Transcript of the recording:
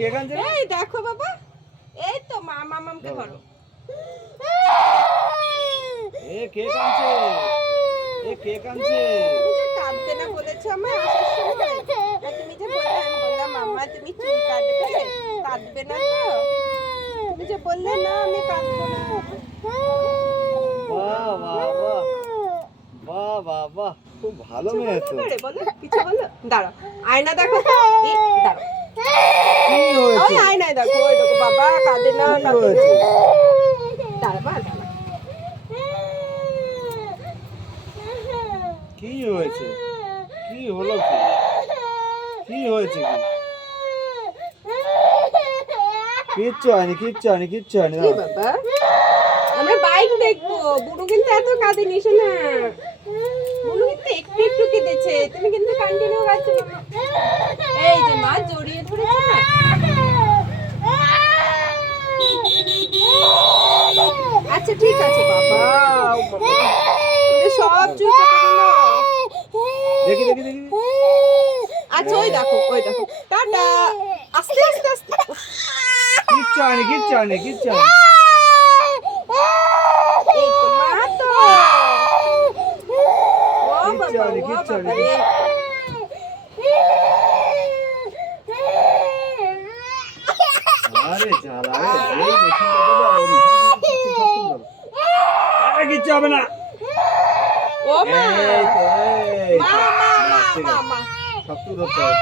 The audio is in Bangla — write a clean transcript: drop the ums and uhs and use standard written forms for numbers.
এই দেখো বাবা, এই তো মামামকে ধরো। কে কাঁদছে? কে কাঁদছে? তুমি যে কাঁদতে না বলেছো আমার আসার সময়, আর তুমি যে বললে, আমি বললাম মামা তুমি চুল কাঁদবে না তো? তুমি যে বললে না আমি কাঁদবো না। বাহ বাহ বাহ বাহ বাহ বাহ, খুব ভালো মেয়ে তো। বলো কিছু বলো। দাঁড়াও, আয়না দেখো তো। দাঁড়াও, কি হয়েছে? ওই আয়নায় দেখো, ওই দেখো বাবা কাঁদে না, কি কাঁদে না। হয়েছে? দাঁড়াবা, কি হয়েছে? কি হলো? কি হয়েছে? কিচ্ছু হয়নি, কিচ্ছু হয়নি, কিচ্ছু হয়নি। কি বাবা, আমরা বাইক দেখবো। বুনু কিন্তু এত কাঁদেনি শোনা, বুনু কিন্তু একটু একটু কেঁদেছে, তুমি কিন্তু কন্টিনিউ কাঁদছো। এই যে মা জড়িয়ে ধরেছে না। আচ্ছা ঠিক আছে বাবা, সব চুপ করলো। দেখি দেখি দেখি। আচ্ছা ওই দেখো, ওই দেখো, টাটা। আস্তে আস্তে আস্তে। কিচ্ছু হয়নি, কিচ্ছু হয়নি, কিচ্ছু হয়নি। এই তো মা তো। ও কিচ্ছু বাবা, হয়নি, ও কিচ্ছু বাবা হয়নি। রে। আরে জ্বালা রে, এই মেশিনটা দেবো আর আরে কিচ্ছু হবে না। ও মা, এই তো, এই মা তো। মা ঠিক মা আছে। মা। সব তো ধরতে হবে।